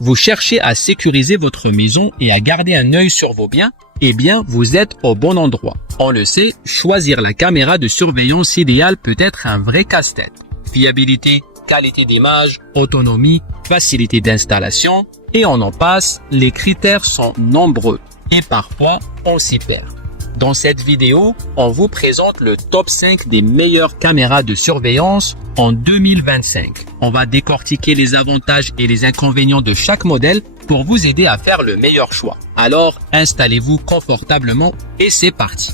Vous cherchez à sécuriser votre maison et à garder un œil sur vos biens? Eh bien, vous êtes au bon endroit. On le sait, choisir la caméra de surveillance idéale peut être un vrai casse-tête. Fiabilité, qualité d'image, autonomie, facilité d'installation, et on en passe, les critères sont nombreux et parfois on s'y perd. Dans cette vidéo, on vous présente le top 5 des meilleures caméras de surveillance en 2025. On va décortiquer les avantages et les inconvénients de chaque modèle pour vous aider à faire le meilleur choix. Alors, installez-vous confortablement et c'est parti.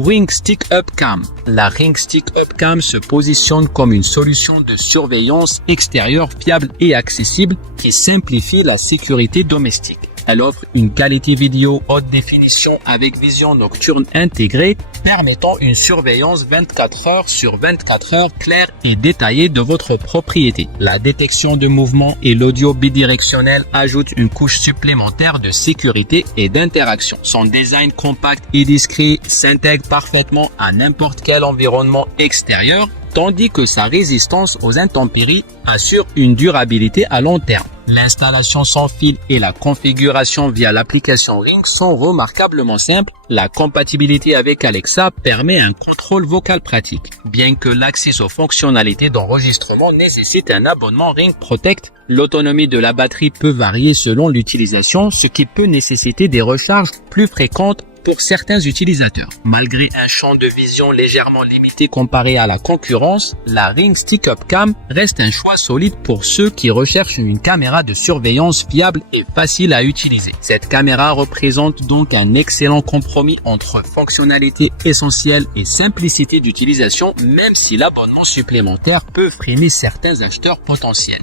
Ring Stick Up Cam. La Ring Stick Up Cam se positionne comme une solution de surveillance extérieure fiable et accessible qui simplifie la sécurité domestique. Elle offre une qualité vidéo haute définition avec vision nocturne intégrée, permettant une surveillance 24 heures sur 24 heures claire et détaillée de votre propriété. La détection de mouvement et l'audio bidirectionnel ajoutent une couche supplémentaire de sécurité et d'interaction. Son design compact et discret s'intègre parfaitement à n'importe quel environnement extérieur, tandis que sa résistance aux intempéries assure une durabilité à long terme. L'installation sans fil et la configuration via l'application Ring sont remarquablement simples. La compatibilité avec Alexa permet un contrôle vocal pratique. Bien que l'accès aux fonctionnalités d'enregistrement nécessite un abonnement Ring Protect, l'autonomie de la batterie peut varier selon l'utilisation, ce qui peut nécessiter des recharges plus fréquentes pour certains utilisateurs. Malgré un champ de vision légèrement limité comparé à la concurrence, la Ring Stick Up Cam reste un choix solide pour ceux qui recherchent une caméra de surveillance fiable et facile à utiliser. Cette caméra représente donc un excellent compromis entre fonctionnalités essentielles et simplicité d'utilisation, même si l'abonnement supplémentaire peut freiner certains acheteurs potentiels.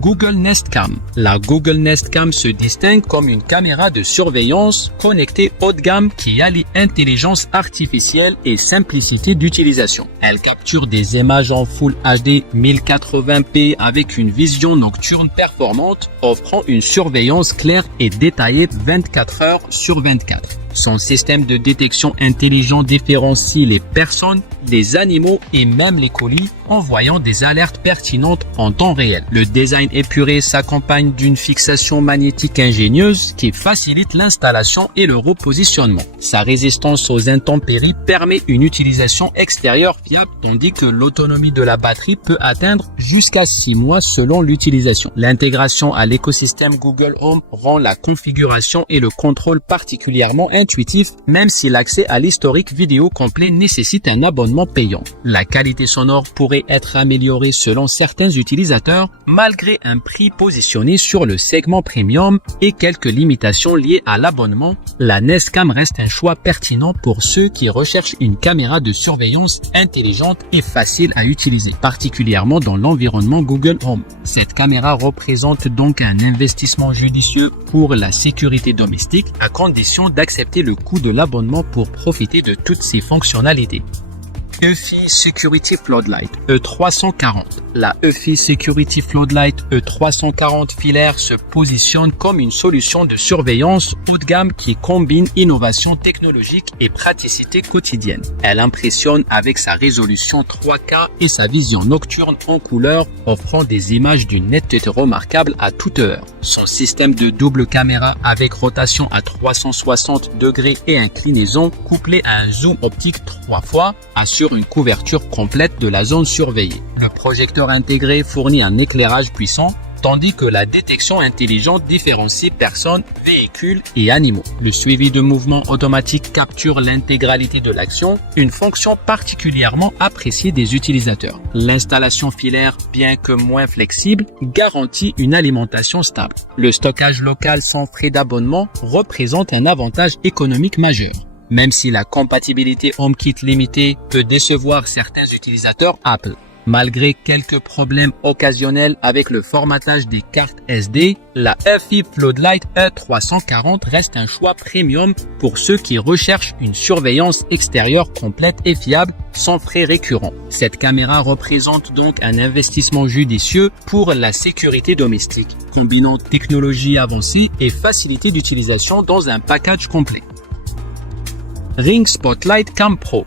Google Nest Cam. La Google Nest Cam se distingue comme une caméra de surveillance connectée haut de gamme qui allie intelligence artificielle et simplicité d'utilisation. Elle capture des images en Full HD 1080p avec une vision nocturne performante, offrant une surveillance claire et détaillée 24 heures sur 24. Son système de détection intelligent différencie les personnes, les animaux et même les colis, envoyant des alertes pertinentes en temps réel. Le design épuré s'accompagne d'une fixation magnétique ingénieuse qui facilite l'installation et le repositionnement. Sa résistance aux intempéries permet une utilisation extérieure fiable, tandis que l'autonomie de la batterie peut atteindre jusqu'à 6 mois selon l'utilisation. L'intégration à l'écosystème Google Home rend la configuration et le contrôle particulièrement intuitif, même si l'accès à l'historique vidéo complet nécessite un abonnement payant. La qualité sonore pourrait être améliorée selon certains utilisateurs, malgré un prix positionné sur le segment premium et quelques limitations liées à l'abonnement. La Nest Cam reste un choix pertinent pour ceux qui recherchent une caméra de surveillance intelligente et facile à utiliser, particulièrement dans l'environnement Google Home. Cette caméra représente donc un investissement judicieux pour la sécurité domestique, à condition d'accepter le coût de l'abonnement pour profiter de toutes ses fonctionnalités. EFI Security Floodlight E340. La EFI Security Floodlight E340 filaire se positionne comme une solution de surveillance haut de gamme qui combine innovation technologique et praticité quotidienne. Elle impressionne avec sa résolution 3K et sa vision nocturne en couleur, offrant des images d'une netteté remarquable à toute heure. Son système de double caméra avec rotation à 360 degrés et inclinaison couplé à un zoom optique 3 fois assure une couverture complète de la zone surveillée. Le projecteur intégré fournit un éclairage puissant, tandis que la détection intelligente différencie personnes, véhicules et animaux. Le suivi de mouvement automatique capture l'intégralité de l'action, une fonction particulièrement appréciée des utilisateurs. L'installation filaire, bien que moins flexible, garantit une alimentation stable. Le stockage local sans frais d'abonnement représente un avantage économique majeur. Même si la compatibilité HomeKit limitée peut décevoir certains utilisateurs Apple. Malgré quelques problèmes occasionnels avec le formatage des cartes SD, la EFI Floodlight E340 reste un choix premium pour ceux qui recherchent une surveillance extérieure complète et fiable sans frais récurrents. Cette caméra représente donc un investissement judicieux pour la sécurité domestique, combinant technologie avancée et facilité d'utilisation dans un package complet. Ring Spotlight Cam Pro.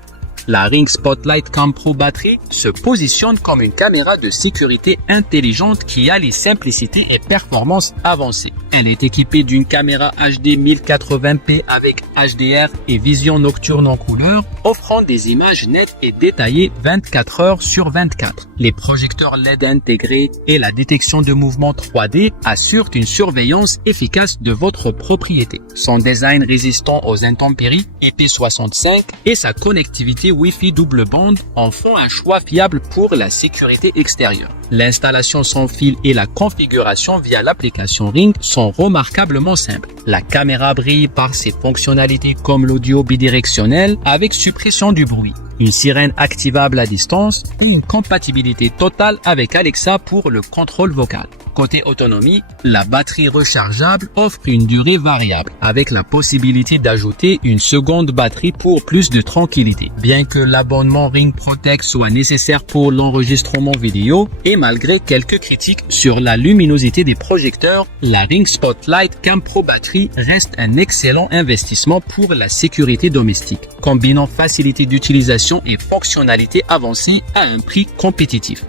La Ring Spotlight Cam Pro Battery se positionne comme une caméra de sécurité intelligente qui allie simplicité et performance avancée. Elle est équipée d'une caméra HD 1080p avec HDR et vision nocturne en couleur, offrant des images nettes et détaillées 24 heures sur 24. Les projecteurs LED intégrés et la détection de mouvements 3D assurent une surveillance efficace de votre propriété. Son design résistant aux intempéries IP65 et sa connectivité Wi-Fi double bande en font un choix fiable pour la sécurité extérieure. L'installation sans fil et la configuration via l'application Ring sont remarquablement simples. La caméra brille par ses fonctionnalités comme l'audio bidirectionnel avec suppression du bruit, une sirène activable à distance et une compatibilité totale avec Alexa pour le contrôle vocal. Côté autonomie, la batterie rechargeable offre une durée variable avec la possibilité d'ajouter une seconde batterie pour plus de tranquillité. Bien que l'abonnement Ring Protect soit nécessaire pour l'enregistrement vidéo et malgré quelques critiques sur la luminosité des projecteurs, la Ring Spotlight Cam Pro Battery reste un excellent investissement pour la sécurité domestique, combinant facilité d'utilisation et fonctionnalités avancées à un prix compétitif.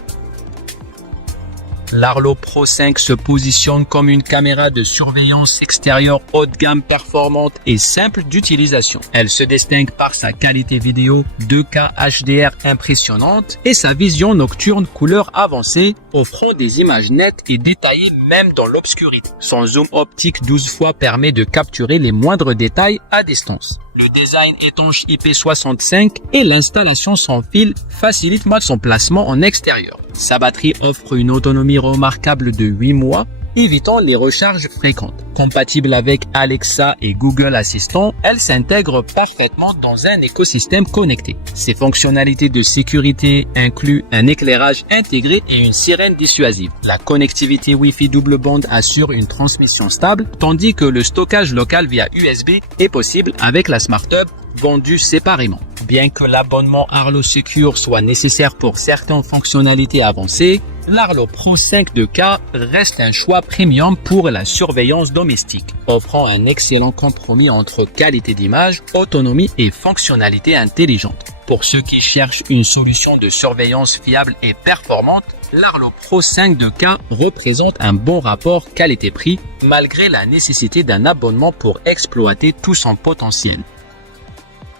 L'Arlo Pro 5 se positionne comme une caméra de surveillance extérieure haut de gamme performante et simple d'utilisation. Elle se distingue par sa qualité vidéo 2K HDR impressionnante et sa vision nocturne couleur avancée, offrant des images nettes et détaillées même dans l'obscurité. Son zoom optique 12 fois permet de capturer les moindres détails à distance. Le design étanche IP65 et l'installation sans fil facilite son placement en extérieur. Sa batterie offre une autonomie remarquable de 8 mois, évitant les recharges fréquentes. Compatible avec Alexa et Google Assistant, elle s'intègre parfaitement dans un écosystème connecté. Ses fonctionnalités de sécurité incluent un éclairage intégré et une sirène dissuasive. La connectivité Wi-Fi double bande assure une transmission stable, tandis que le stockage local via USB est possible avec la Smart Hub vendue séparément. Bien que l'abonnement Arlo Secure soit nécessaire pour certaines fonctionnalités avancées, l'Arlo Pro 5 2K reste un choix premium pour la surveillance domestique, offrant un excellent compromis entre qualité d'image, autonomie et fonctionnalité intelligente. Pour ceux qui cherchent une solution de surveillance fiable et performante, l'Arlo Pro 5 2K représente un bon rapport qualité-prix malgré la nécessité d'un abonnement pour exploiter tout son potentiel.